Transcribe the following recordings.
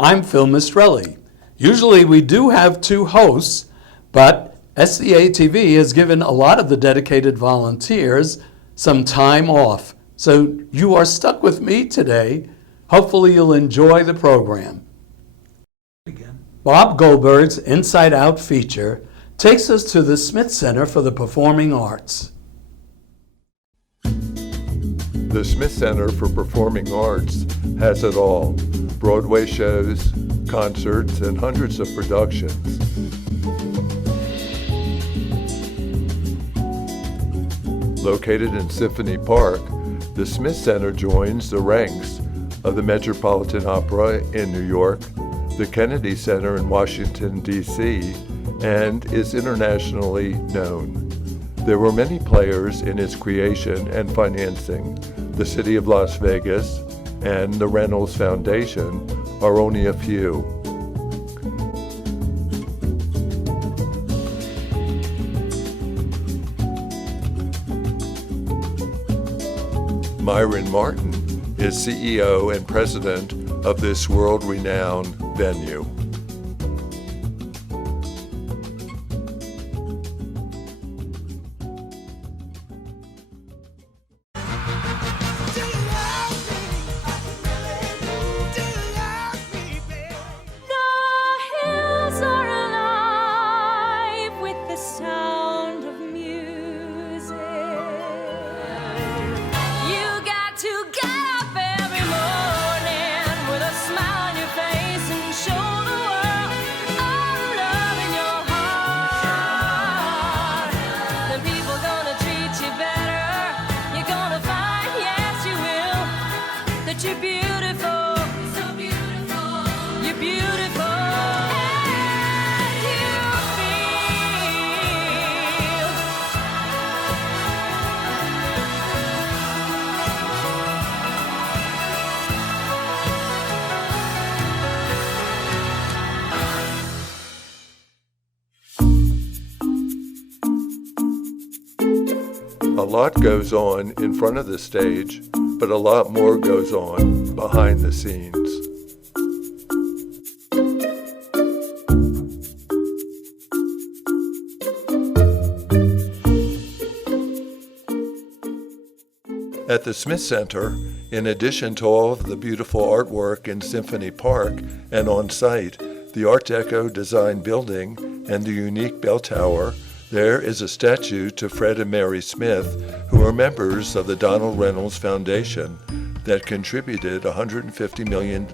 I'm Phil Mistrelli. Usually we do have two hosts, but SCA-TV has given a lot of the dedicated volunteers some time off. So you are stuck with me today. Hopefully you'll enjoy the program. Bob Goldberg's Inside Out feature takes us to the Smith Center for the Performing Arts. The Smith Center for Performing Arts has it all: Broadway shows, concerts, and hundreds of productions. Located in Symphony Park, the Smith Center joins the ranks of the Metropolitan Opera in New York, the Kennedy Center in Washington, D.C., and is internationally known. There were many players in its creation and financing. The City of Las Vegas and the Reynolds Foundation are only a few. Myron Martin is CEO and president of this world-renowned venue. A lot goes on in front of the stage, but a lot more goes on behind the scenes. At the Smith Center, in addition to all of the beautiful artwork in Symphony Park and on site, the Art Deco design building and the unique bell tower, there is a statue to Fred and Mary Smith, who are members of the Donald Reynolds Foundation that contributed $150 million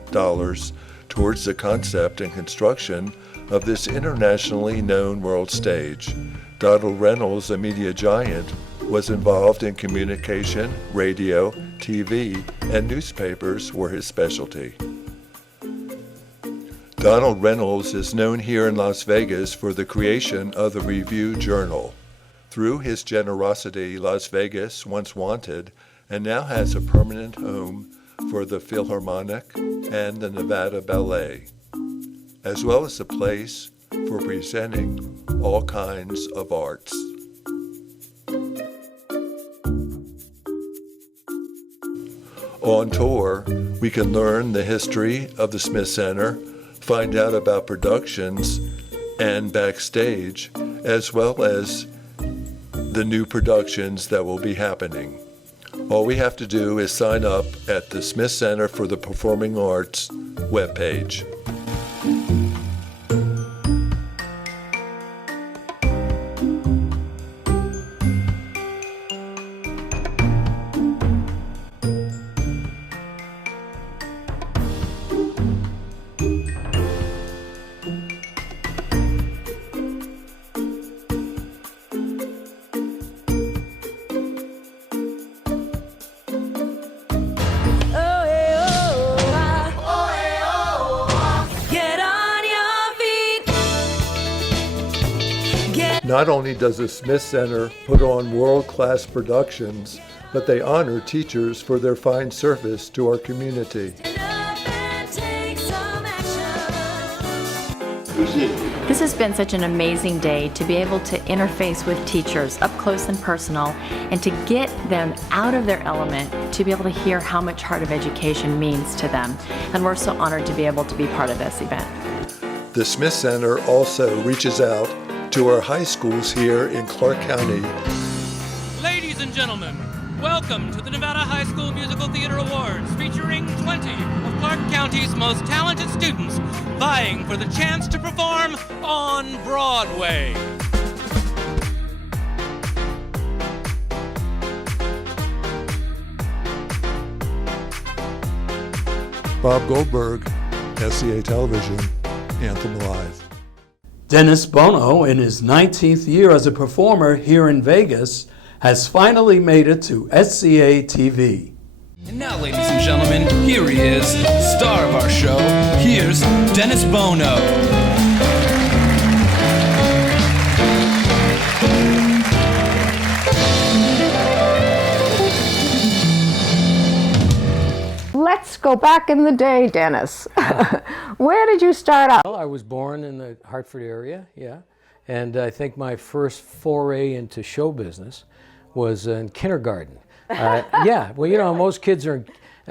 towards the concept and construction of this internationally known world stage. Donald Reynolds, a media giant, was involved in communication, radio, TV, and newspapers were his specialty. Donald Reynolds is known here in Las Vegas for the creation of the Review Journal. Through his generosity, Las Vegas once wanted and now has a permanent home for the Philharmonic and the Nevada Ballet, as well as a place for presenting all kinds of arts. On tour, we can learn the history of the Smith Center, find out about productions and backstage, as well as the new productions that will be happening. All we have to do is sign up at the Smith Center for the Performing Arts webpage. Not only does the Smith Center put on world-class productions, but they honor teachers for their fine service to our community. This has been such an amazing day to be able to interface with teachers up close and personal and to get them out of their element, to be able to hear how much Heart of Education means to them. And we're so honored to be able to be part of this event. The Smith Center also reaches out to our high schools here in Clark County. Ladies and gentlemen, welcome to the Nevada High School Musical Theater Awards, featuring 20 of Clark County's most talented students vying for the chance to perform on Broadway. Bob Goldberg, SCA Television, Anthem Alive. Dennis Bono, in his 19th year as a performer here in Vegas, has finally made it to SCA-TV. And now, ladies and gentlemen, here he is, star of our show. Here's Dennis Bono. Let's go back in the day, Dennis. Where did you start out? Well, I was born in the Hartford area, yeah. And I think my first foray into show business was in kindergarten. Yeah, well, you know, most kids are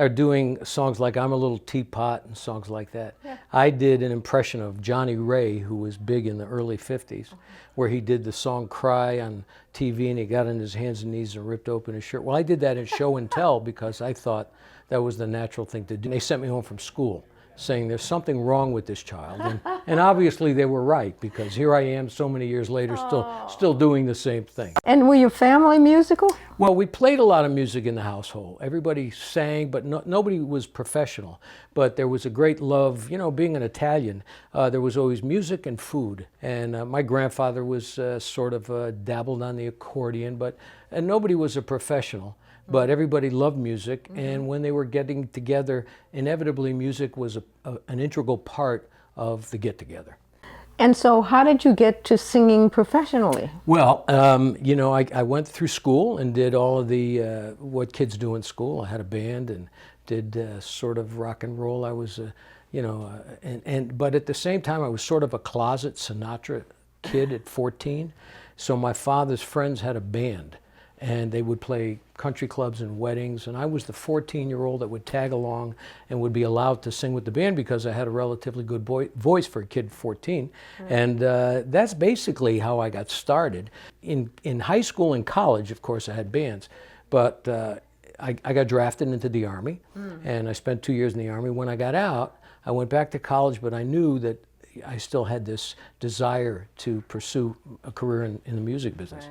doing songs like I'm a Little Teapot and songs like that. Yeah. I did an impression of Johnny Ray, who was big in the early 50s, where he did the song Cry on TV and he got on his hands and knees and ripped open his shirt. Well, I did that in show and tell because I thought that was the natural thing to do. They sent me home from school saying there's something wrong with this child. And obviously they were right, because here I am so many years later still doing the same thing. And were your family musical? Well, we played a lot of music in the household. Everybody sang, but nobody was professional. But there was a great love, you know, being an Italian, there was always music and food. And my grandfather was sort of dabbled on the accordion, and nobody was a professional. But everybody loved music, and when they were getting together, inevitably music was an integral part of the get-together. And so how did you get to singing professionally? Well, you know, I went through school and did all of the, what kids do in school. I had a band and did sort of rock and roll. I was, you know, but at the same time, I was sort of a closet Sinatra kid at 14. So my father's friends had a band, and they would play country clubs and weddings, and I was the 14-year-old that would tag along and would be allowed to sing with the band because I had a relatively good voice for a kid 14. And that's basically how I got started. In high school and college, of course, I had bands, but I got drafted into the Army, and I spent 2 years in the Army. When I got out, I went back to college, but I knew that I still had this desire to pursue a career in the music business.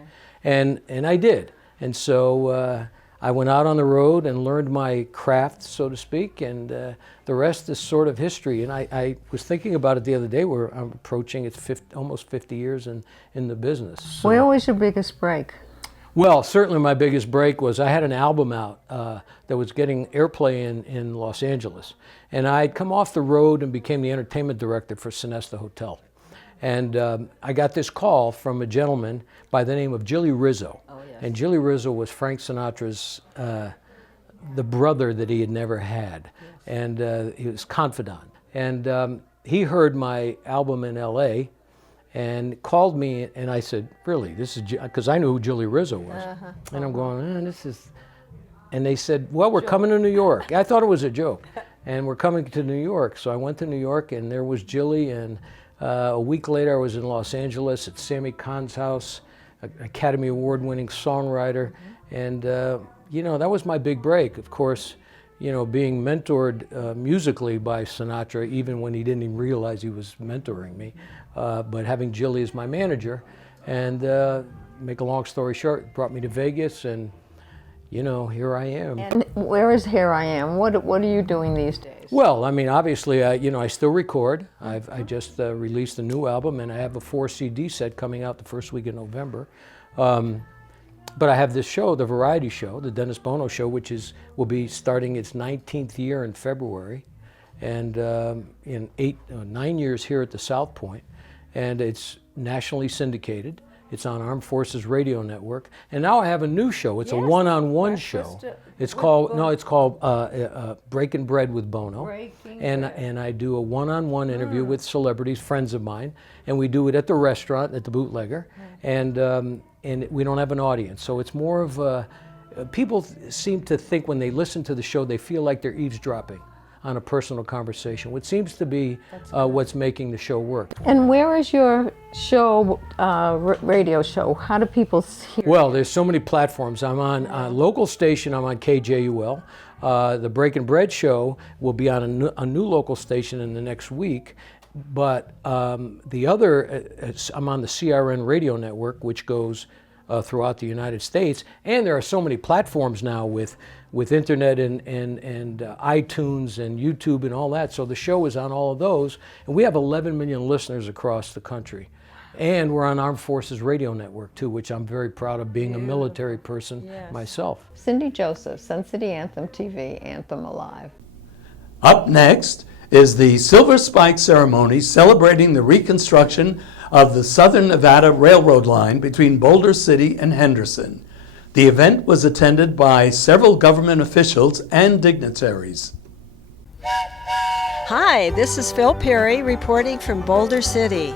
And I did. And so I went out on the road and learned my craft, so to speak, and the rest is sort of history. And I was thinking about it the other day, where I'm approaching, almost 50 years in the business. So, where was your biggest break? Well, certainly my biggest break was I had an album out that was getting airplay in Los Angeles. And I'd come off the road and became the entertainment director for Sonesta Hotel. And I got this call from a gentleman by the name of Jilly Rizzo. Oh, yes. And Jilly Rizzo was Frank Sinatra's, the brother that he had never had. Yes. And he was confidant. And he heard my album in LA and called me, and I said, really, this is, because I knew who Jilly Rizzo was. And I'm going, this is, and they said, well, we're coming to New York. I thought it was a joke. And we're coming to New York. So I went to New York, and there was Jilly, and a week later, I was in Los Angeles at Sammy Kahn's house, Academy Award-winning songwriter, and you know, that was my big break. Of course, you know, being mentored musically by Sinatra, even when he didn't even realize he was mentoring me, but having Jilly as my manager, and make a long story short, brought me to Vegas, and you know, here I am. And where is Here I Am? What are you doing these days? Well, I mean, obviously, you know, I still record. I just released a new album, and I have a 4 CD set coming out the first week of November. But I have this show, the variety show, the Dennis Bono Show, which will be starting its 19th year in February, and in 9 years here at the South Point, and it's nationally syndicated. It's on Armed Forces Radio Network. And now I have a new show. It's a Yes, one-on-one breakfast, show. It's with called Bono. it's called Breaking Bread with Bono. Breaking and Bread. and I do a one-on-one interview with celebrities, friends of mine, and we do it at the restaurant at the Bootlegger, and we don't have an audience, so it's more of a. People seem to think when they listen to the show, they feel like they're eavesdropping on a personal conversation, which seems to be what's making the show work. And where is your show, radio show? How do people hear? Well, there's so many platforms. I'm on a local station. I'm on KJUL. The Breaking Bread show will be on a new local station in the next week. But the other, I'm on the CRN radio network, which goes throughout the United States. And there are so many platforms now with internet and iTunes and YouTube and all that. So the show is on all of those. And we have 11 million listeners across the country. And we're on Armed Forces Radio Network too, which I'm very proud of, being a military person myself. Cindy Joseph, SCA Anthem TV, Anthem Alive. Up next is the Silver Spike ceremony celebrating the reconstruction of the Southern Nevada Railroad line between Boulder City and Henderson. The event was attended by several government officials and dignitaries. Hi, this is Phil Perry reporting from Boulder City.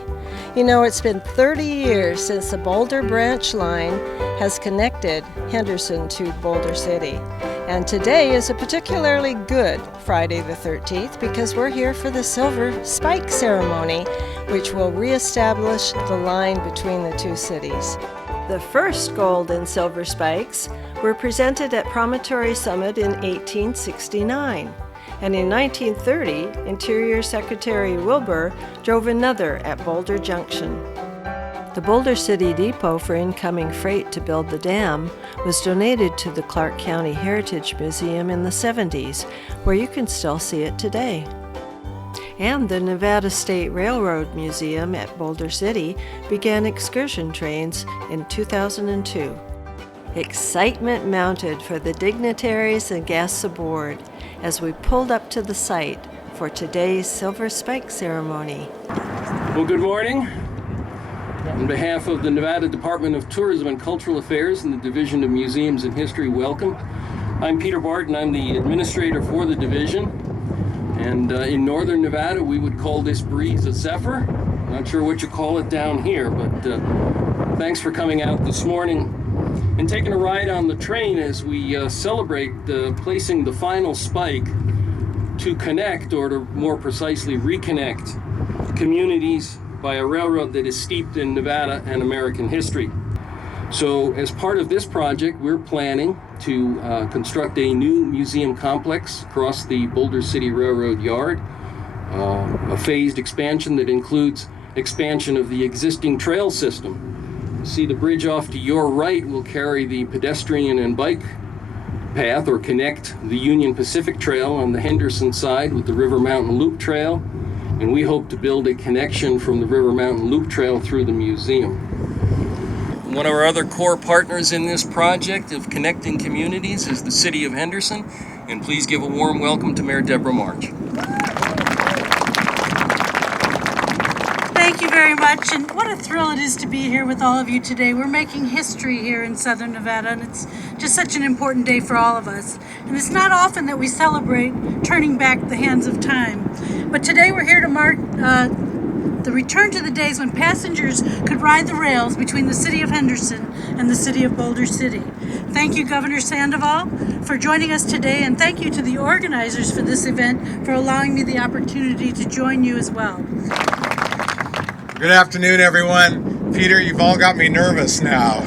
You know, it's been 30 years since the Boulder Branch Line has connected Henderson to Boulder City. And today is a particularly good Friday the 13th because we're here for the Silver Spike ceremony, which will reestablish the line between the two cities. The first gold and silver spikes were presented at Promontory Summit in 1869. And in 1930, Interior Secretary Wilbur drove another at Boulder Junction. The Boulder City Depot for incoming freight to build the dam was donated to the Clark County Heritage Museum in the 70s, where you can still see it today. And the Nevada State Railroad Museum at Boulder City began excursion trains in 2002. Excitement mounted for the dignitaries and guests aboard as we pulled up to the site for today's Silver Spike ceremony. Well, good morning. On behalf of the Nevada Department of Tourism and Cultural Affairs and the Division of Museums and History, welcome. I'm Peter Barton. I'm the administrator for the division. And in northern Nevada, we would call this breeze a zephyr. Not sure what you call it down here, but thanks for coming out this morning and taking a ride on the train as we celebrate placing the final spike to connect, or to more precisely reconnect, communities by a railroad that is steeped in Nevada and American history. So as part of this project, we're planning to construct a new museum complex across the Boulder City Railroad yard, a phased expansion that includes expansion of the existing trail system. See, the bridge off to your right will carry the pedestrian and bike path, or connect the Union Pacific Trail on the Henderson side with the River Mountain Loop Trail, and we hope to build a connection from the River Mountain Loop Trail through the museum. One of our other core partners in this project of connecting communities is the City of Henderson, and please give a warm welcome to Mayor Deborah March. Thank you very much, and what a thrill it is to be here with all of you today. We're making history here in Southern Nevada, and it's just such an important day for all of us. And it's not often that we celebrate turning back the hands of time, but today we're here to mark the return to the days when passengers could ride the rails between the city of Henderson and the city of Boulder City. Thank you, Governor Sandoval, for joining us today, and thank you to the organizers for this event for allowing me the opportunity to join you as well. Good afternoon, everyone. Peter, you've all got me nervous now.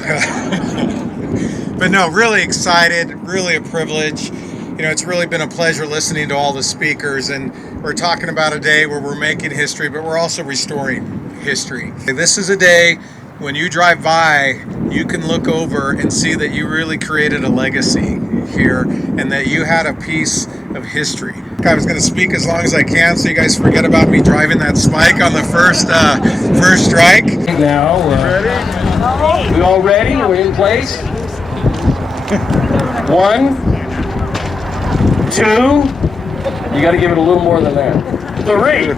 But no, really excited, really a privilege. You know, it's really been a pleasure listening to all the speakers, and we're talking about a day where we're making history, but we're also restoring history. This is a day when you drive by, you can look over and see that you really created a legacy here and that you had a piece of history. I was going to speak as long as I can so you guys forget about me driving that spike on the first strike. Now, we all ready? We're in place? 1, 2, you got to give it a little more than that. 3.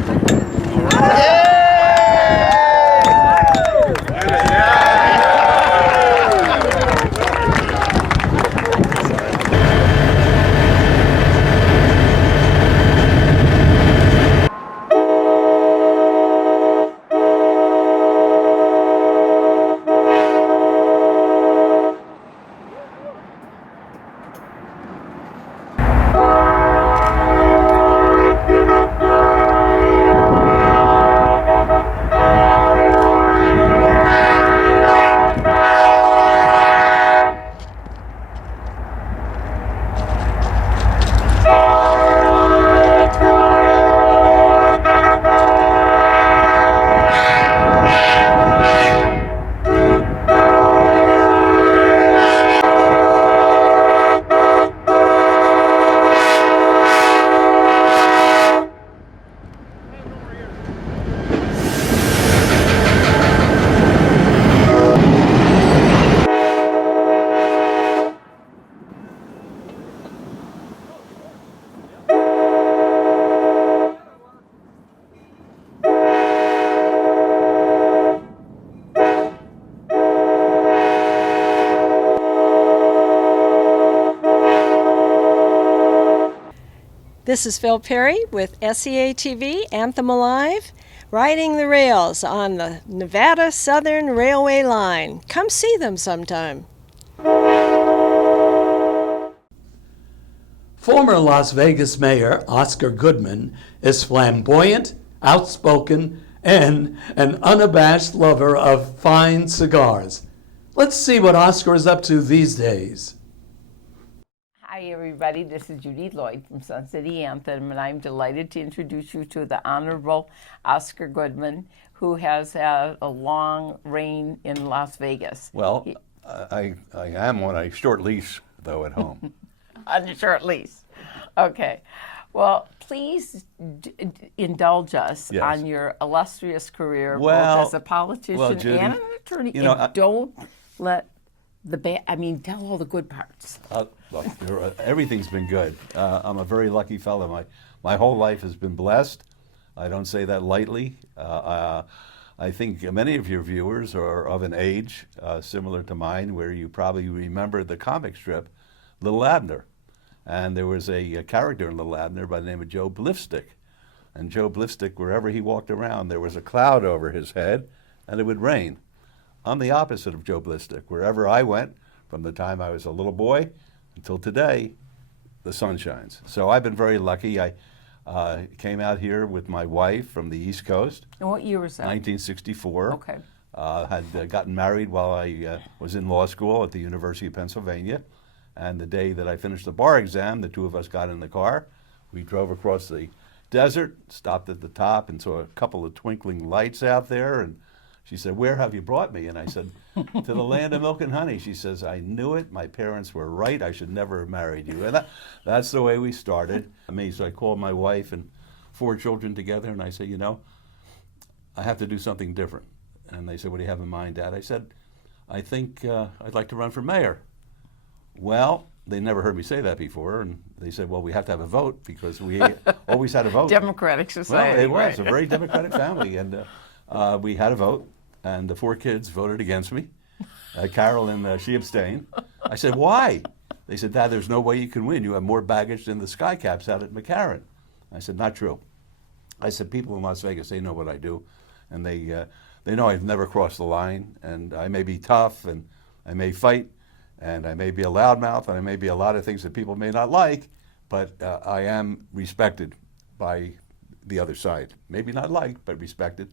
This is Phil Perry with SCA-TV Anthem Alive, riding the rails on the Nevada Southern Railway line. Come see them sometime. Former Las Vegas Mayor Oscar Goodman is flamboyant, outspoken, and an unabashed lover of fine cigars. Let's see what Oscar is up to these days. Hi everybody, this is Judy Lloyd from Sun City Anthem, and I'm delighted to introduce you to the Honorable Oscar Goodman, who has had a long reign in Las Vegas. Well, I am on a short leash, though, at home. On a short lease. Okay. Well, please indulge us on your illustrious career, both as a politician Judy, and an attorney. And don't let tell all the good parts. Look, everything's been good. I'm a very lucky fellow. My whole life has been blessed. I don't say that lightly. I think many of your viewers are of an age similar to mine, where you probably remember the comic strip, Little Abner. And there was a character in Little Abner by the name of Joe Blifstick. And Joe Blifstick, wherever he walked around, there was a cloud over his head, and it would rain. I'm the opposite of Joe Blifstick. Wherever I went, from the time I was a little boy until today, the sun shines. So I've been very lucky. I came out here with my wife from the East Coast. And what year was that? 1964. Okay. Had gotten married while I was in law school at the University of Pennsylvania. And the day that I finished the bar exam, the two of us got in the car. We drove across the desert, stopped at the top, and saw a couple of twinkling lights out there. And she said, "Where have you brought me?" And I said, "To the land of milk and honey." She says, "I knew it. My parents were right. I should never have married you." And that's the way we started. So I called my wife and 4 children together, and I said, I have to do something different. And they said, "What do you have in mind, Dad?" I said, "I think I'd like to run for mayor." Well, they never heard me say that before, and they said, "Well, we have to have a vote because we always had a vote." Democratic society. Well, it was a very democratic family, and we had a vote, and the 4 kids voted against me. Carol and she abstained. I said, "Why?" They said, "Dad, there's no way you can win. You have more baggage than the Skycaps out at McCarran." I said, "Not true." I said, "People in Las Vegas, they know what I do, and they know I've never crossed the line, and I may be tough, and I may fight, and I may be a loudmouth, and I may be a lot of things that people may not like, but I am respected by the other side. Maybe not liked, but respected."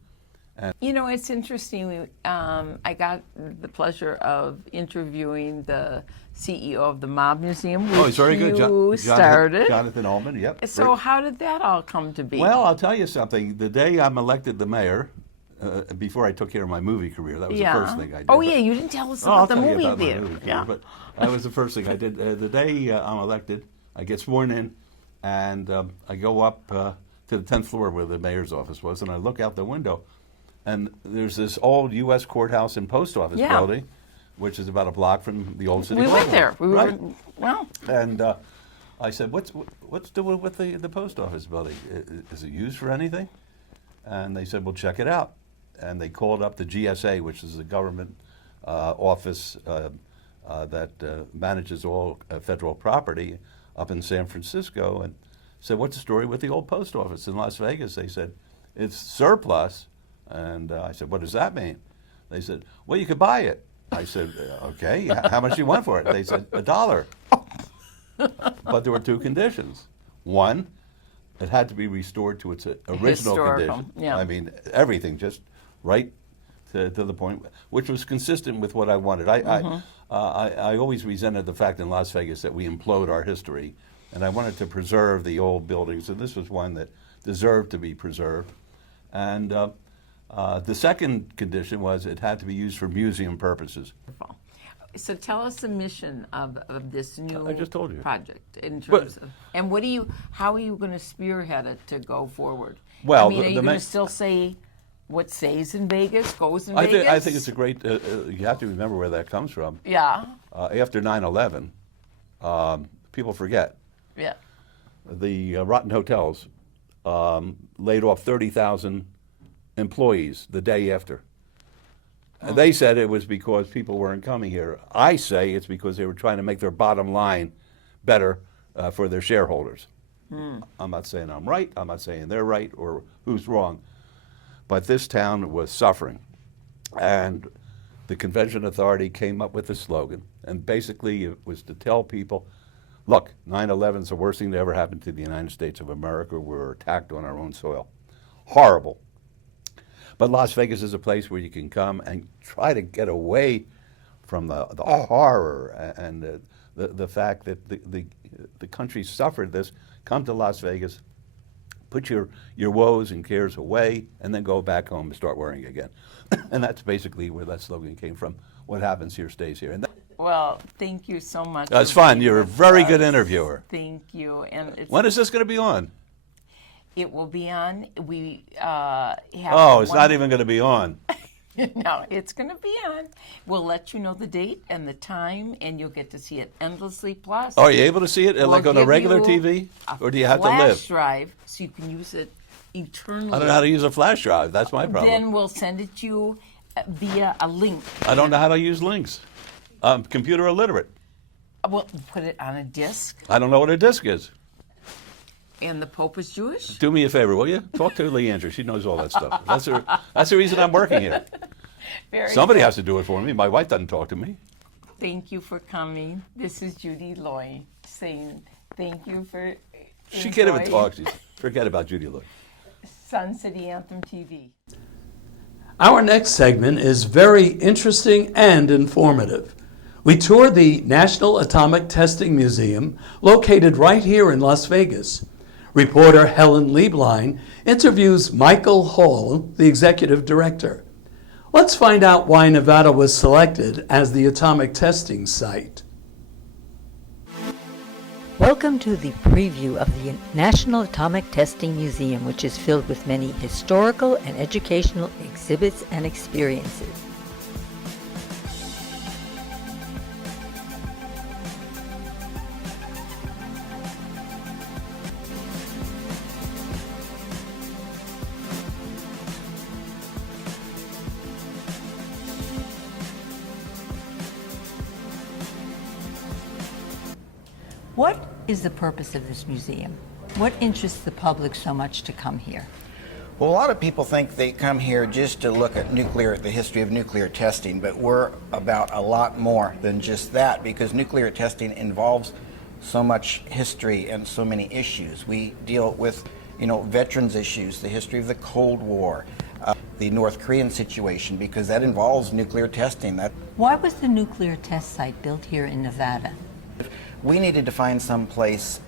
And it's interesting. I got the pleasure of interviewing the CEO of the Mob Museum, which he's very good. you started. Jonathan Ullman, yep. So how did that all come to be? Well, I'll tell you something. The day I'm elected the mayor, before I took care of my movie career, that was the first thing I did. Oh, yeah, you didn't tell us about the movie theater. But that was the first thing I did. The day I'm elected, I get sworn in, and I go up to the 10th floor where the mayor's office was, and I look out the window, and there's this old U.S. courthouse and post office building, which is about a block from the old city. We went there. And I said, "What's doing with the post office building? Is it used for anything?" And they said, "Well, check it out." And they called up the GSA, which is the government office that manages all federal property up in San Francisco, and said, "What's the story with the old post office in Las Vegas?" They said, "It's surplus." And I said, "What does that mean?" They said, "Well, you could buy it." I said, "Okay, how much do you want for it?" They said, $1. But there were 2 conditions. One, it had to be restored to its original condition. Yeah. I mean, everything just right to the point, which was consistent with what I wanted. I always resented the fact in Las Vegas that we implode our history, and I wanted to preserve the old buildings, and this was one that deserved to be preserved. And the second condition was it had to be used for museum purposes. So tell us the mission of this new I just told you. project in terms of, and how are you going to spearhead it to go forward? Well, are you going to still say what stays in Vegas goes in Vegas? I think it's a great, you have to remember where that comes from. Yeah. After 9/11, people forget. Yeah. The rotten hotels laid off 30,000 employees the day after. Oh. They said it was because people weren't coming here. I say it's because they were trying to make their bottom line better for their shareholders. I'm not saying I'm right, I'm not saying they're right or who's wrong, but this town was suffering. And the Convention Authority came up with a slogan, and basically it was to tell people, look, 9/11 is the worst thing that ever happened to the United States of America. We were attacked on our own soil. Horrible. But Las Vegas is a place where you can come and try to get away from the horror and the fact that the country suffered this. Come to Las Vegas, put your woes and cares away, and then go back home and start worrying again. And that's basically where that slogan came from. What happens here stays here. And Well, thank you so much. that's for fun. being You're a with very us. good interviewer. Thank you. And When is this going to be on? it will be on. We have. Oh, it's not even going to be on. No, it's going to be on. We'll let you know the date and the time, and you'll get to see it endlessly. Plus, Oh, are you able to see it we'll like on a give regular you TV? Or do you have to flash live? drive, so you can use it eternally. I don't know how to use a flash drive. That's my problem. Then we'll send it to you via a link. I don't know how to use links. I'm computer illiterate. We'll put it on a disc. I don't know what a disc is. And the Pope is Jewish? Do me a favor, will you? Talk to Leandra. She knows all that stuff. That's the reason I'm working here. Somebody has to do it for me. My wife doesn't talk to me. Thank you for coming. This is Judy Loy saying thank you for She can't even enjoying talk. Forget about Judy Lloyd. Sun City Anthem TV. Our next segment is very interesting and informative. We tour the National Atomic Testing Museum, located right here in Las Vegas. Reporter Helen Lieblein interviews Michael Hall, the executive director. Let's find out why Nevada was selected as the atomic testing site. Welcome to the preview of the National Atomic Testing Museum, which is filled with many historical and educational exhibits and experiences. What is the purpose of this museum? What interests the public so much to come here? Well, a lot of people think they come here just to look at the history of nuclear testing, but we're about a lot more than just that, because nuclear testing involves so much history and so many issues. We deal with, veterans issues, the history of the Cold War, the North Korean situation, because that involves nuclear testing. Why was the nuclear test site built here in Nevada? We needed to find some place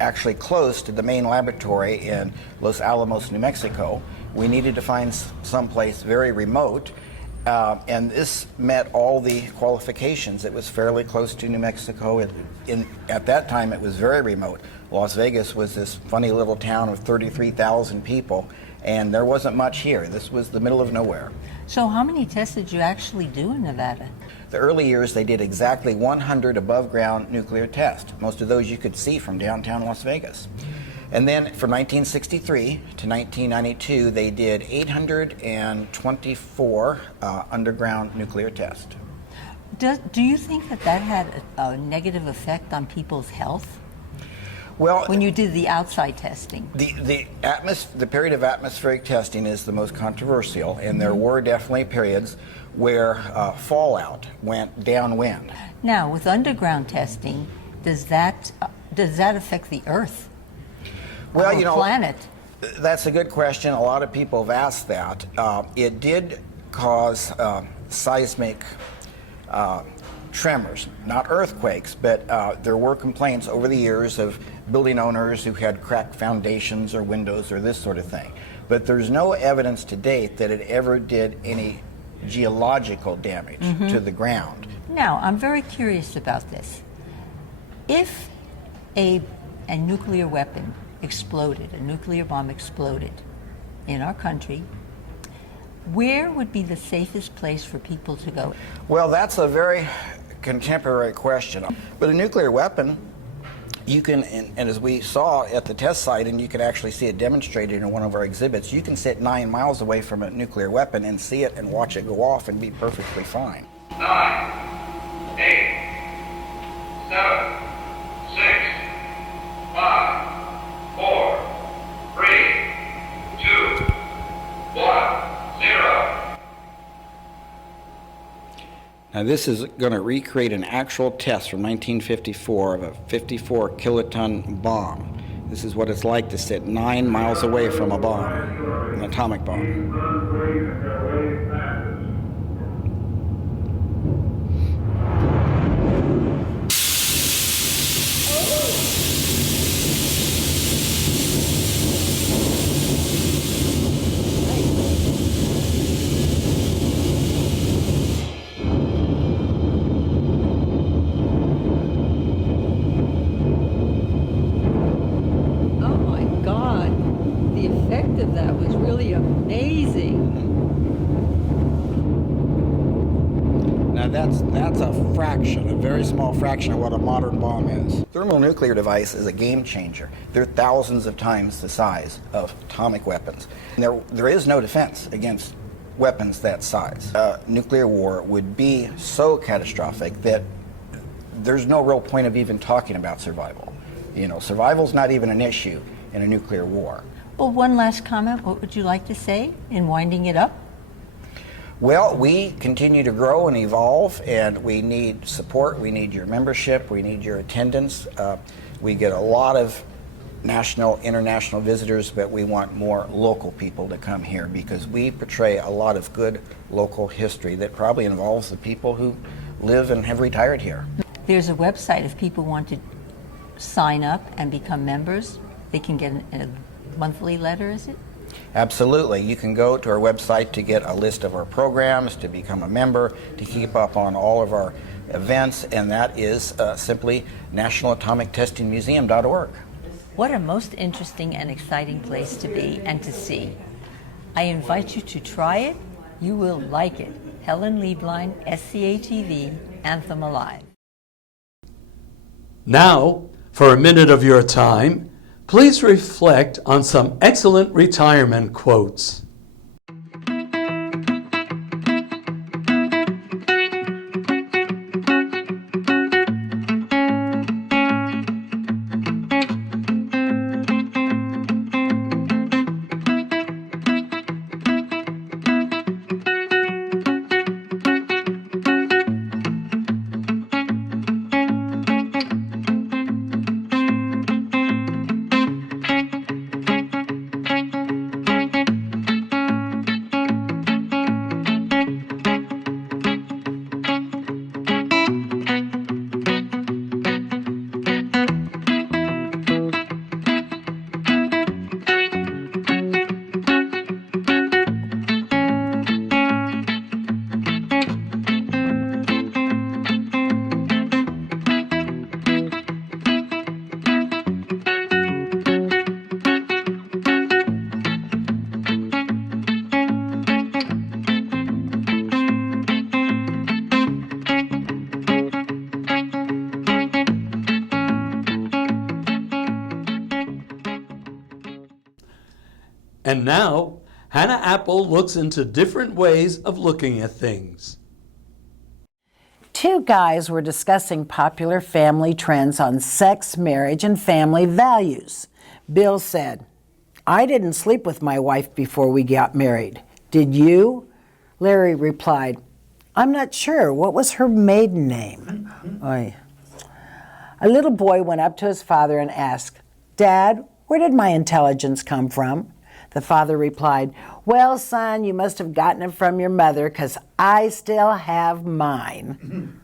actually close to the main laboratory in Los Alamos, New Mexico. We needed to find some place very remote, and this met all the qualifications. It was fairly close to New Mexico. At that time, it was very remote. Las Vegas was this funny little town of 33,000 people, and there wasn't much here. This was the middle of nowhere. So how many tests did you actually do in Nevada? The early years, they did exactly 100 above-ground nuclear tests. Most of those you could see from downtown Las Vegas. And then from 1963 to 1992, they did 824 underground nuclear tests. Do you think that had a negative effect on people's health? Well, when you did the outside testing, the period of atmospheric testing is the most controversial, and there were definitely periods where fallout went downwind. Now, with underground testing, does that affect the Earth? Well, our planet? That's a good question. A lot of people have asked that. It did cause seismic tremors, not earthquakes, but there were complaints over the years of building owners who had cracked foundations or windows or this sort of thing. But there's no evidence to date that it ever did any geological damage to the ground. Now, I'm very curious about this. If a nuclear weapon exploded, a nuclear bomb exploded in our country, where would be the safest place for people to go? Well, that's a very contemporary question. But a nuclear weapon, you can, and as we saw at the test site, and you can actually see it demonstrated in one of our exhibits, you can sit 9 miles away from a nuclear weapon and see it and watch it go off and be perfectly fine. 9, 8, 7, 6, 5, 5, 4, 3, 2, 1, 0. Now this is going to recreate an actual test from 1954 of a 54 kiloton bomb. This is what it's like to sit 9 miles away from a bomb, an atomic bomb. That was really amazing. Now that's a fraction, a very small fraction of what a modern bomb is. Thermonuclear device is a game changer. They're thousands of times the size of atomic weapons. And there is no defense against weapons that size. Nuclear war would be so catastrophic that there's no real point of even talking about survival. You know, survival's not even an issue in a nuclear war. Well, one last comment. What would you like to say in winding it up? Well, we continue to grow and evolve, and we need support. We need your membership. We need your attendance. We get a lot of national, international visitors, but we want more local people to come here because we portray a lot of good local history that probably involves the people who live and have retired here. There's a website if people want to sign up and become members. They can get a monthly letter, is it? Absolutely. You can go to our website to get a list of our programs, to become a member, to keep up on all of our events, and that is simply nationalatomictestingmuseum.org. What a most interesting and exciting place to be and to see. I invite you to try it. You will like it. Helen Lieblein, SCA-TV, Anthem Alive. Now, for a minute of your time, please reflect on some excellent retirement quotes. And now, Hannah Apple looks into different ways of looking at things. Two guys were discussing popular family trends on sex, marriage, and family values. Bill said, "I didn't sleep with my wife before we got married. Did you?" Larry replied, "I'm not sure. What was her maiden name?" Oy. A little boy went up to his father and asked, "Dad, where did my intelligence come from?" The father replied, "Well, son, you must have gotten it from your mother, 'cause I still have mine."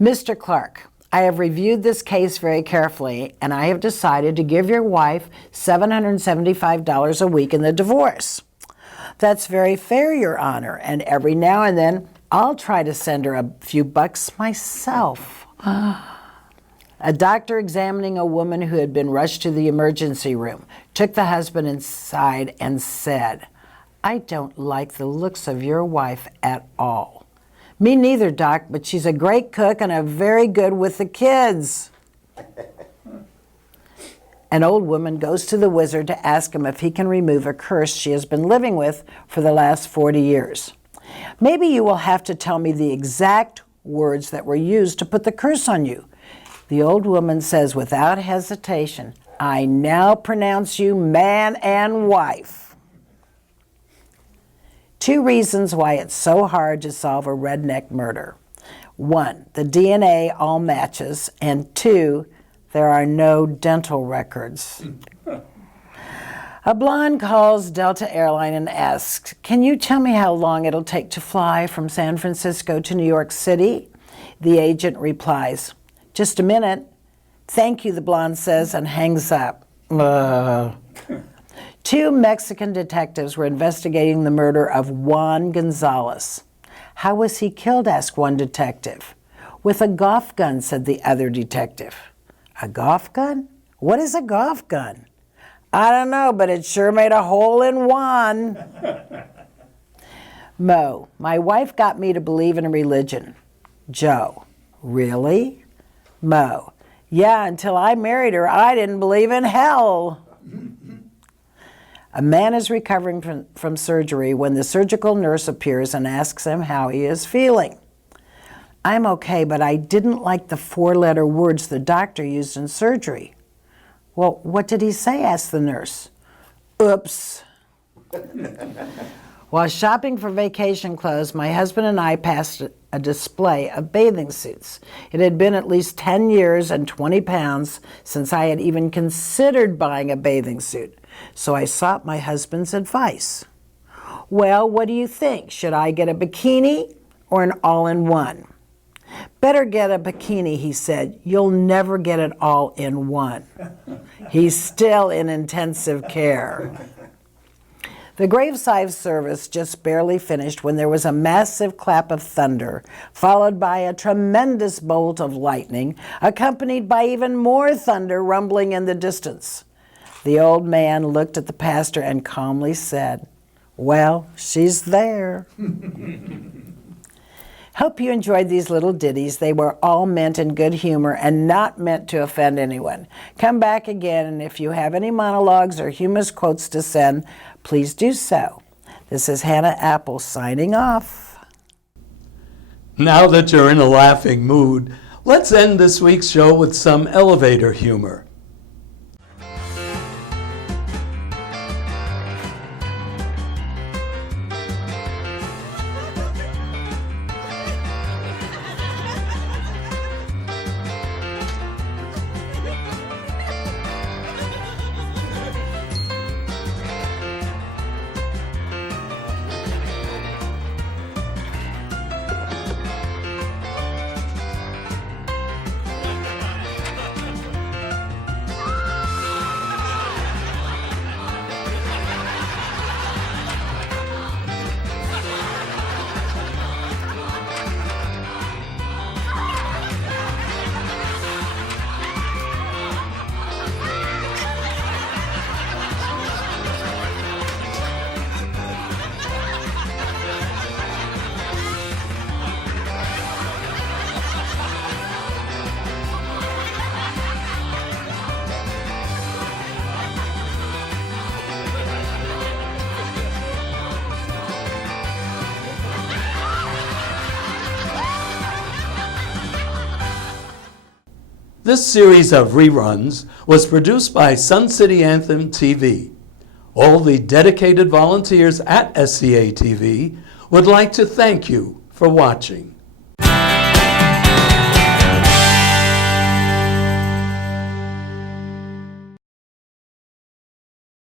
Mr. Clark, I have reviewed this case very carefully, and I have decided to give your wife $775 a week in the divorce. That's very fair, Your Honor, and every now and then I'll try to send her a few bucks myself. A doctor examining a woman who had been rushed to the emergency room took the husband inside and said, "I don't like the looks of your wife at all." "Me neither, Doc, but she's a great cook and a very good with the kids." An old woman goes to the wizard to ask him if he can remove a curse she has been living with for the last 40 years. "Maybe you will have to tell me the exact words that were used to put the curse on you." The old woman says without hesitation, "I now pronounce you man and wife." 2 reasons why it's so hard to solve a redneck murder. 1, the DNA all matches, and 2, there are no dental records. A blonde calls Delta Airline and asks, "Can you tell me how long it'll take to fly from San Francisco to New York City?" The agent replies, "Just a minute." "Thank you," the blonde says and hangs up. 2 Mexican detectives were investigating the murder of Juan Gonzalez. "How was he killed?" asked one detective. "With a golf gun," said the other detective. "A golf gun? What is a golf gun?" "I don't know, but it sure made a hole in Juan." Mo, "My wife got me to believe in a religion." Joe, "Really?" Mo, "Yeah, until I married her, I didn't believe in hell." A man is recovering from surgery when the surgical nurse appears and asks him how he is feeling. "I'm okay, but I didn't like the 4-letter words the doctor used in surgery." "Well, what did he say?" asked the nurse. "Oops." While shopping for vacation clothes, my husband and I passed a display of bathing suits. It had been at least 10 years and 20 pounds since I had even considered buying a bathing suit, so I sought my husband's advice. "Well, what do you think? Should I get a bikini or an all-in-one?" "Better get a bikini," he said. "You'll never get it all in one." He's still in intensive care. The graveside service just barely finished when there was a massive clap of thunder, followed by a tremendous bolt of lightning, accompanied by even more thunder rumbling in the distance. The old man looked at the pastor and calmly said, "Well, she's there." Hope you enjoyed these little ditties. They were all meant in good humor and not meant to offend anyone. Come back again, and if you have any monologues or humorous quotes to send, please do so. This is Hannah Apple signing off. Now that you're in a laughing mood, let's end this week's show with some elevator humor. This series of reruns was produced by Sun City Anthem TV. All the dedicated volunteers at SCA-TV would like to thank you for watching.